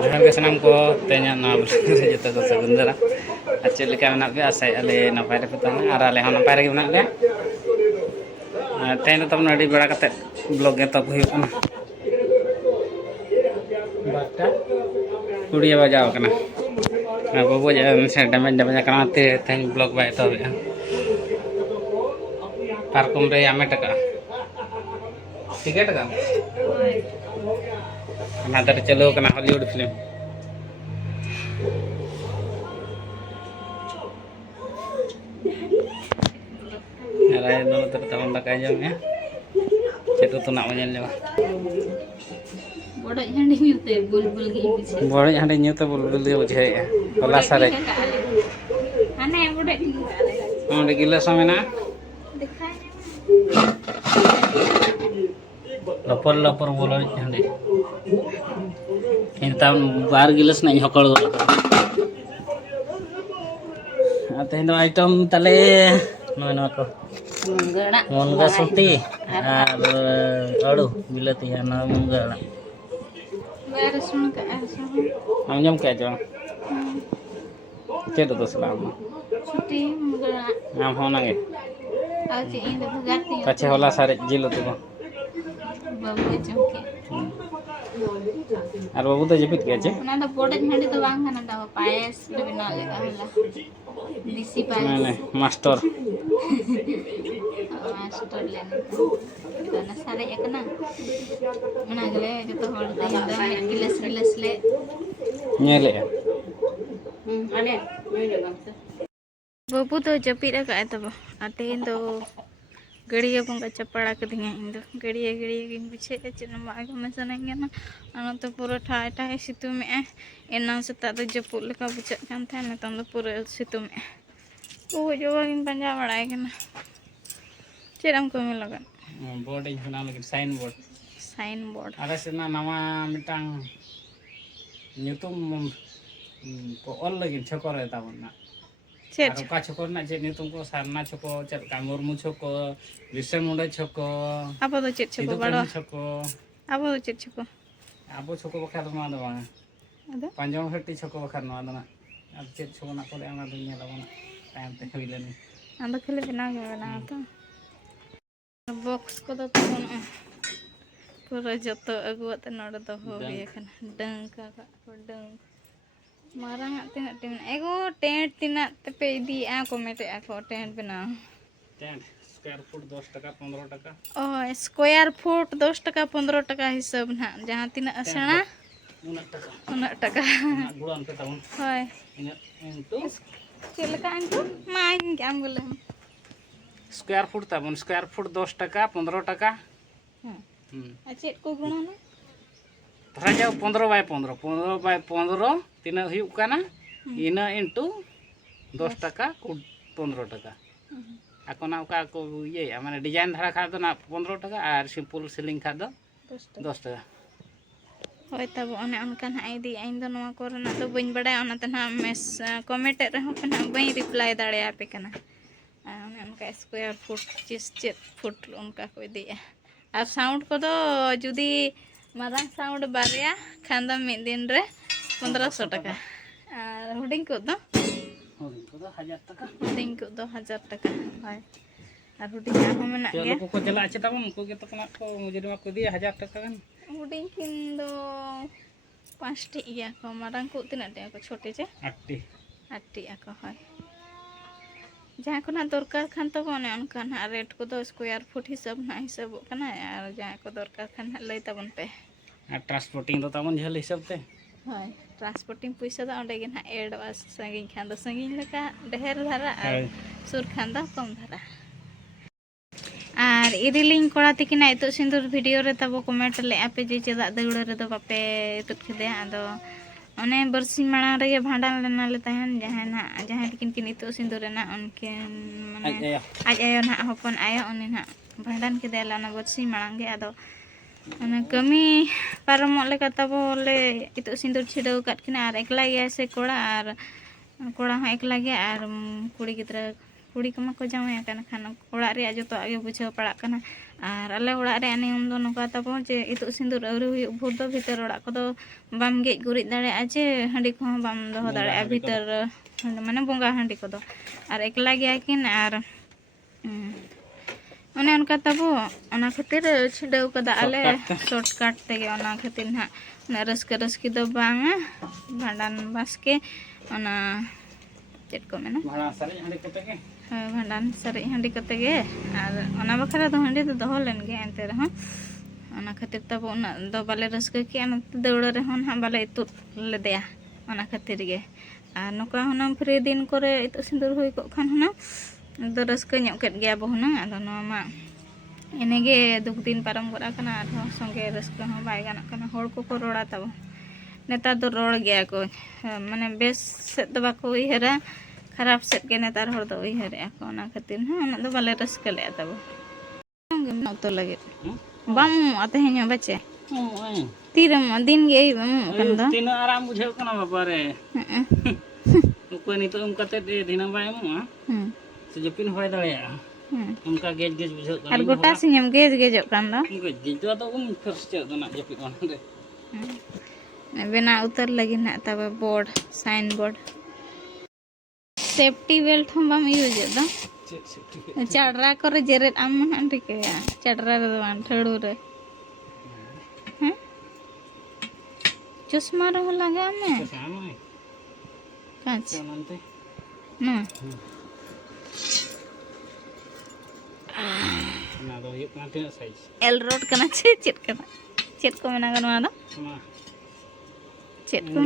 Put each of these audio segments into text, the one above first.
Johan ke sanam ko tenya na jeta ko sagundara acel leka menak be asai ale napai re petang ar ale hon napai re menak le ten tam adi bera kate blog eta huyuk kana bata kudia bajao kana na bobo ja se damage kana te ten blog ba eta be parkom re ame taka tiket ka ना तर चलो कना Hollywood film अरे दोनों तर तमन दका जम है चेतो तो ना वजन लेवा बड़ा हंडी न्यूते बुलबुल के पीछे बड़े हंडी न्यूते बुलबुल दे बुझे होला सारे हाने बड़े ओंडे गिलास मेना दिखाए लपर लपर बोलो हंडी इंता बार गिलास ना हकड़ गो आते नो आइटम तले नो को मुनगा सुटी और अड़ू बिलाती है ना मुनगा बार सुन का सुन हम जम क्या जो चेतो तो सलाम सुटी मुंगा नाम हो ना गे आज इन तो भगाती पछे होला सारे जिलो तो बाबू चमके और बाबू तो जपित गया छे ना तो बड़े हंडी तो वांग ना तो पायस ले बना लेगा होला देसी पायस नहीं मास्टर मास्टर लेने तो ना सारे एक ना मना गले जो तो होड़ दे में गिलास गिलास ले नेले अने बाबू तो जपित का तब आते तो गड़िया बंगा चपड़ा कदिया इन दो गड़िया गड़िया गिन पीछे चेन माग में सनेंगे ना अन तो पूरा ठाय ठाय सितुम में एना सेता तो जपुल लेका बुझा कान था नितन तो पूरा सितुम में ओ जोवा गिन पंजा बड़ाय कना चेरम को में लगन बोर्ड इन बना लगे साइन बोर्ड अरे सेना नवा मिटांग न्यूतुम को ऑल लगे छकर है ताबना चेर का छकर ना जे न्यूतुम को सारना छको चल का मुर्मू छको विसे मुंडे छको अब तो चेर छको बड़ो छको अब तो चेर छको अब छको बखा तो ना दो अदो पंजम हट्टी छको बखा ना दो ना अब चेर छको ना कोले आना दुनिया लावना टाइम ते होइलेनी अंदर खेले बना के बना तो बॉक्स को तो पूरा जतो अगुत नोड तो हो गया कना डंग का डंग मारंग तीना टीम एगो टेंट तीना ते पे दी आ कमेटे आ को टेंट बना टेंट स्क्वायर फुट 10 टका 15 टका ओ स्क्वायर फुट 10 टका 15 टका हिसाब ना जहां तीना सेना 9 टका गुड़ान पे ताउन होय इन इनटू चलका इनटू माइन काम बोले स्क्वायर फुट ताबन स्क्वायर फुट 10 टका 15 टका चेक को गुणा ना धरा जाओ 15 बाय 15 तीना हुयुक काना इना इनटू 10 टका 15 टका आकोना का को ये माने डिजाइन धरा खा दो ना 15 टका और सिंपल सीलिंग खा दो 10 टका होय तब ओने अनकान आईदी आइन दो नवा कोरना तो बइन बड़ाय ओना तना मेस कमेंट रहो कना बइन रिप्लाई दाड़े आपे कना ओने उनका स्क्वायर फुट चेत फुट उनका को दिया और साउंड को तो जुदी मारांग साउंड बारिया खान दो मिद दिन रे 1500 टका और हुडिंग को दो 1000 टका हुडिंग को दो 1000 टका होय और हुडिंग हो मेना गया को चला आछे ताबन को के तकना को मुजरिमा को दिया 1000 टका गन हुडिंग किन दो 5 टी या को मारांग को तिना टे को छोटे जे 8 टी को होय जहाँ को ना दरकार खान तो कोने उनका ना रेट को तो स्क्वायर फुट हिसाब ना हिसाब कना और जहाँ को दरकार खान लई तबन पे ट्रांसपोर्टिंग तो तबन झल हिसाब ते हाय ट्रांसपोर्टिंग पैसा तो ओंडे गिन एड वास संगी खान दो संगी लका ढेर धारा और सुर खान दो कम धारा और इरिलिंग कोड़ा तिकिना इतो सिंदूर वीडियो रे तब कमेंट ले आपे जे चेदा दौड़ रे दो बापे तुत खदे आदो अने बरसी माड़ा रे भांडान लेना ले तहन जहां तिकिन किन इतो सिंदूर ना उनके माने आज आयो ना हपन आयो उनी ना भांडान के देला ना बरसी माड़ांगे आदो अने कमी पारमो लेका तब ले इतो सिंदूर छिडो काट किना और एकला गया से कोड़ा और कोड़ा हो एकला गया और कुड़ी गिद्रा कुड़ी को को जामाय खान ओड़ा रे जो आगे बुझाव पड़ा कना और आले ओड़ा रे नियम दो नोका तबो जे इतु सिंदूर अवरी हुई भोर दो भीतर ओड़ा को बाम गेज गुरिज दाड़े आजे हांडी को बाम दो दाड़े भीतर माने बोंगा हांडी को और एकला गया किन और अने उनका तबो ओना खातिर छिड़ाव कदा आले शॉर्टकट तेगे ओना खातिर ना ना रस्क रस्की दो बांगा भांडान बासके ओना चेट को मेना भाड़ा सारे हांडी कते के भांडान सारे हांडी कते गे और ओना बखरा दो हांडी तो दोहो लेन गे एंते रह ओना खातिर तबो ओना दो बाले रस्क के अन दौड़ रे हन हम बाले इतु ले देया ओना खातिर गे और नोका हुना फ्री दिन करे इतु सिंदूर हुई को खान हुना दो रस्क ᱧᱚᱜ केट गया बहुना आदो नोमा एनेगे दुख दिन पारम गरा कना आरो संगे रस्क हो बाय गाना कना होड़ को रोड़ा तब नेता दो रोड़ गया को माने बेस से तो बाको उइहरा खराब से के नेतार होड़ दो उइहरे को ओना खातिर ना दो बाले रस्क ले तब तो लगे बाम आते हैं बच्चे तीरम दिन गे बाम कन दो तीन आराम बुझाव कना बाबा रे उको नितो उनकाते दिना बाय मु से जपिन होय दाड़िया उनका गेज गेज बुझाव कना और गोटा सिंहम गेज गेजो कान दो गेज तो उन फर्स्ट चे दो ना जपिन ओना रे बेना उतर लगी ना तब board sign board safety belt हम बाम यूज दो चढ़रा करे जेरेट आम मन के चढ़रा रे दो ठड़ू रे हैं चश्मा रे लगा में काच ना ना दो ये कना तीन साइज एल रोड कना चेट कना चेट को मेना गनवा दो चेट को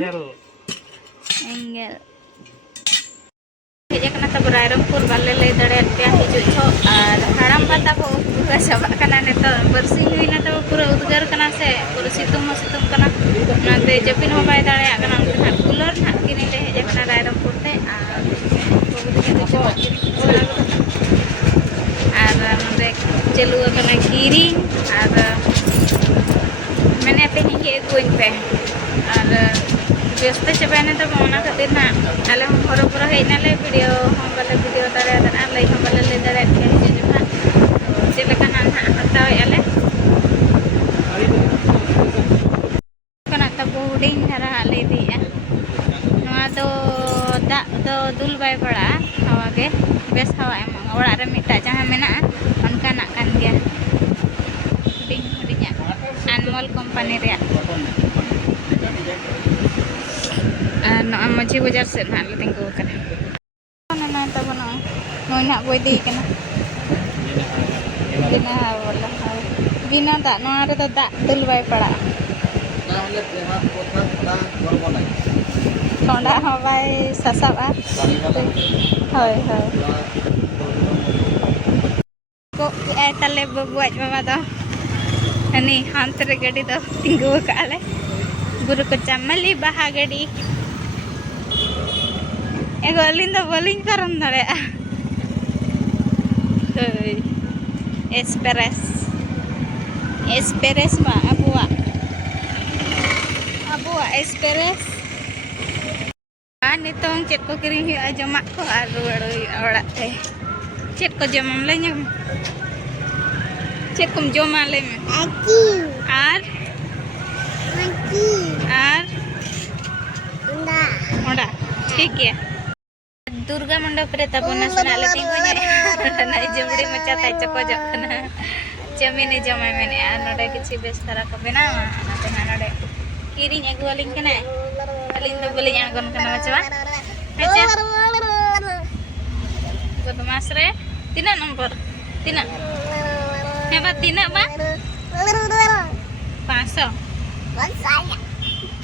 एंगल हेज कना तब रायरंगपुर बाले ले दड़े पे हिजु छो और हराम पाता को पूरा सबा कना ने तो बरसी हुईना तो पूरा उद्गार कना से पूरा सितुम कना नाते जपिन हो बाय दाड़े कना उनका कूलर ना किने ले हेज कना रायरंगपुर ते और नंदे चलू कना कीरी और मैंने पे हिंगे गोइन पे और व्यस्त चबाने तो ओना खातिर ना आले हम हरो पुरा हेना ले वीडियो हम बाले वीडियो दारे ना लाइक हम बाले ले दारे के हिजु जुना तो चले कना ना हताव आले कना तब हुडिंग धरा ले दिया नवा दो दुल बाय पड़ा हवा के बेस हवा एम ओड़ा रे मिटा जहां मेना उनका ना कान गया हुडिंग अनमोल कंपनी रे मझी बाजार से ना ले तिंगु कना ना तब ना नोना बोय दी कना बिना बोला बिना दा नोना रे तो दा दुल बाय पड़ा ताहले तेहा कोथा थोड़ा गरम नाय ठंडा हवाय ससाबा होय होय को ए तले बबुआज बाबा दो हनी हांत रे गाड़ी दो तिंगु काले गुरु को चमली बहा गाड़ी एगो अलिन दो बोलिंग करम दरे एस्पेरेस मा अबुआ एस्पेरेस नितों चेट को किरिंग हुआ जमा को और रुवाड़ ओड़ा ते चेट को जमम ले ᱧam चेट कुम जमा ले में आर ओड़ा ठीक है दुर्गा मंडप रे तब नसना ले तिंगु ना जमड़ी मचा ताई चको जखना जमीने जमाय मेने आ नडे किछि बेस्तरा को बेना नाते नडे किरिंग अगु अलिंग कने अलिंग दो बोले आगन कना बचवा अच्छा बदमाश रे तीना नंबर तीना हे बा तीना बा 500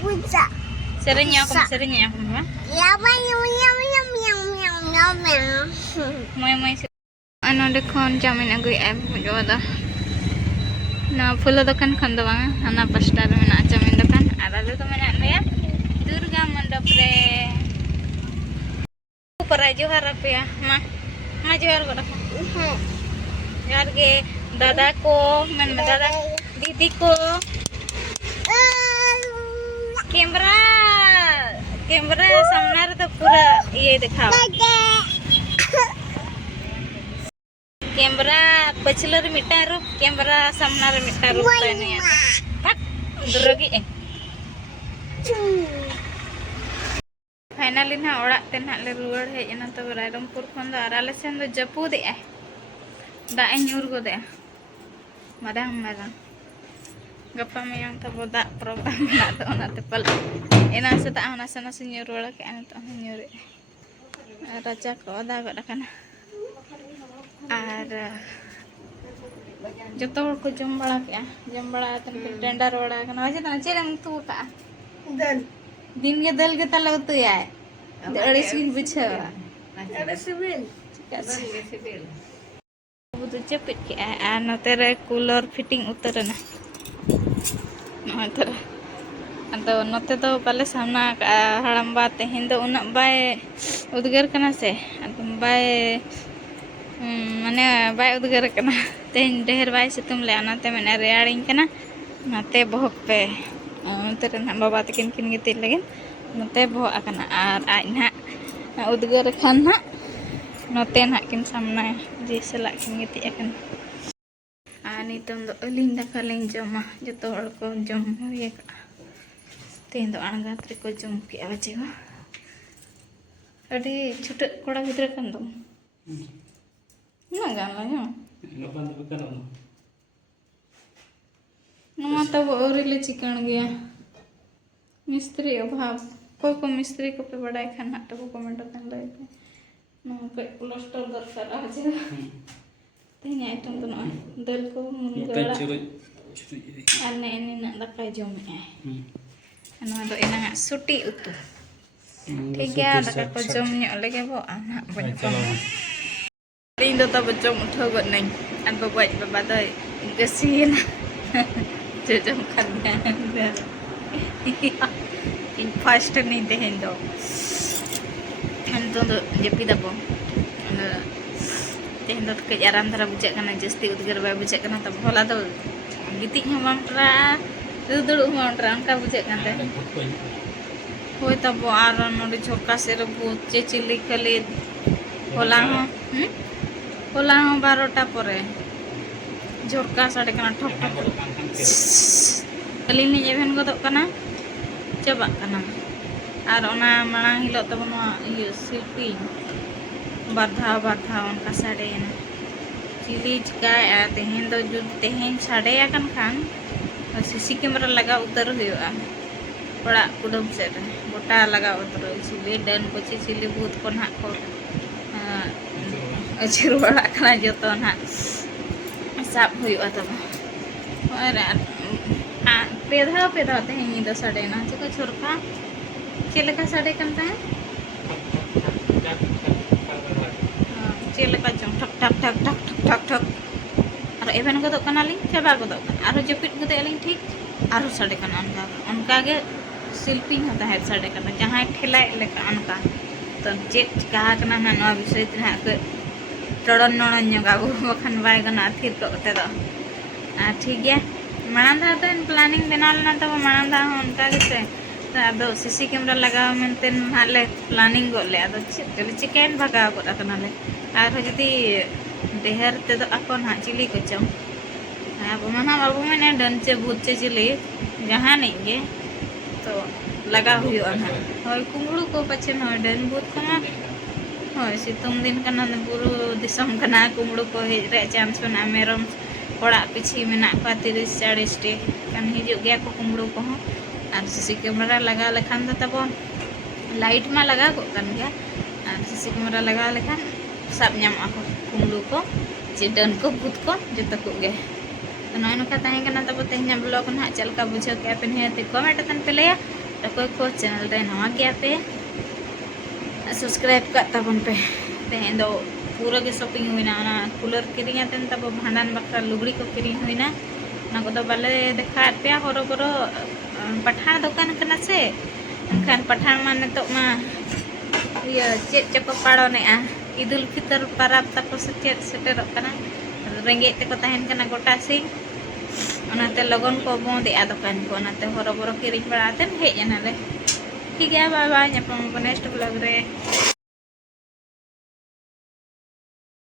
puja serinya aku mah ya moy anu dekhon jamin agui em jowa da na fulo dokan khon do bang ana pasta re mena jamin dokan ada to mena ya durga mandap re ऊपर जोहार रुपया माँ जोहार को रखो यार के दादा को मन में दादा दीदी को कैमरा सामने तो पूरा ये दिखाओ bachelor mitaru kamera samna re mitaru tane ya pak drogi finally na orak te na le ruar hej na to Rairampur khon do ar ale sen do japud e da e nyur go de madang madang gapa meyang tabo da program na to na te pal ena seta ana sana nyur wala ke ana to nyur raja ko da ga kana ar joto hor ko jom bala ke jom bala tan tender wala kana aja tan chere tu ka दिन के दल के तल तो यार अरे civil बुझा अरे सिविल वो तो चपेट के आ न तेरे कूलर फिटिंग उतर ना न तेरे अंतो नते तो पहले सामना हड़म बात हिंदो उन बाय उद्गार कना से अंतो बाय माने बाय उद्गार कना तेन ढेर बाय सितुम ले आना ते मैंने रेयाड़िंग कना नते बहुत पे तेरे ना बाबा तकिन किन गितिल लगिन नते बो आकना आर आज ना उद्गार खान ना नते ना किन सामना जे सला किन गिति आकन आ नितों दो अलिंग दाका लें जमा जतो हड़ को जम हुए का तेन दो अणगात रे को जम के आजे को अडी छुट कोड़ा गिद्र कन दो ना गाला no gapan tu bukan ono नुआ तब और ले चिकन गया मिस्त्री अभाव कोई को मिस्त्री को पे बड़ा खाना तो को कमेंट तन ले नो पे प्लास्टर दरकार आ जे तेन आइटम तो ना दल को मुनगड़ा अने ने ना दका जम ए अना दो एना सुटी उतु ठीक गया दका को जम न्य लेगे बो आना बन इन दो तब जम उठो गत नहीं अन बाबा बाबा दई गसीन जम करना इन फास्ट नहीं तेहन दो हम तो जपी दबो तेहन दो के आराम धरा बुझे कना जस्ती उद्गार बाय बुझे कना तब भला दो गिति हम मांटरा दुदुड़ मांटरा उनका बुझे कांते होय तब आर नोडे झोका से रबो चेचिली खले होला हो 12टा परे झोरका साडे कना ठप ठप अलिनी एवेन गदो कना चबा कना आर ओना मांग हिलो तब नो इयो शिल्पी बाधा उनका साडे ना चिली चिका तेहेन दो जुद तेहेन साडे आकन खान सीसी कैमरा लगा उतर हुआ बड़ा कुडम से गोटा लगा उतर चिली डन को चिली भूत को ना को अचुर बड़ा कना जतो ना साब हुआ तब और पेधा तेहेन दो साडे ना चिको छोरका चेलका साडे कनता है चेलका जम ठक ठक ठक ठक ठक ठक ठक और एवेन गदो कना लिंग चाबा गदो कना आरो जपिट गदे लिंग ठीक आरो साडे कना उनका गे शिल्पिंग होता है साडे कना जहां ठेला लेका उनका तो चेक का कना ना नो विषय तना के टड़न नणन गागो बखन बाय गना थिर को ते दो ठीक गया मानदा तो प्लानिंग बनाल ना तो मानदा उनका के अदो सीसी कैमरा लगाव मेनते हाले प्लानिंग गोले अदो चिकेन भगा गोटा कनाले आर जदी देहर ते दो अकोन हा चिली को चम अब मना बाबू मैंने डनचे भूतचे चिली जहां नहीं गे तो लगा हुआ ना होय कुमड़ू को पछे न डन भूत कना होय सितुंग दिन कना बुरु दिसम कना कुमड़ू को हे रे चांस बना मेरम ओड़ा पिछी मेना का 30-40 टे कन हिजु गया को कुमड़ू को और सीसी कैमरा लगा लेखान तो तब लाइट में लगा को कन गया और सीसी कैमरा लगा लेखान सब नाम को कुमड़ू को चिडन को भूत को जत को गे तो नय नका तहें कना तब तेहना ब्लॉग ना चलका बुझो के पे हे ते कमेंट तन पे लेया तो कोई को चैनल रे नवा गया पे सब्सक्राइब का तबन पे तेहन दो पूरा के शॉपिंग हुईना ना कूलर किरिंग तन तब भांडान बकरा लुगड़ी को किरिंग हुईना ना को तो बाले देखा पे होरो करो पठान दुकान कना से एनखान पठान माने तो मा ये चेक चको पाड़ो ने ईदुल फितर परब तको से चेक सेटेरो कना रेंगे ते को तहन कना गोटा सिंग ओनाते लगन को बोंदे आ दुकान को ओनाते होरो बरो किरिंग बड़ाते हे जनाले ठीक है बाय बाय नेक्स्ट ब्लॉग रे